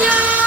Yeah!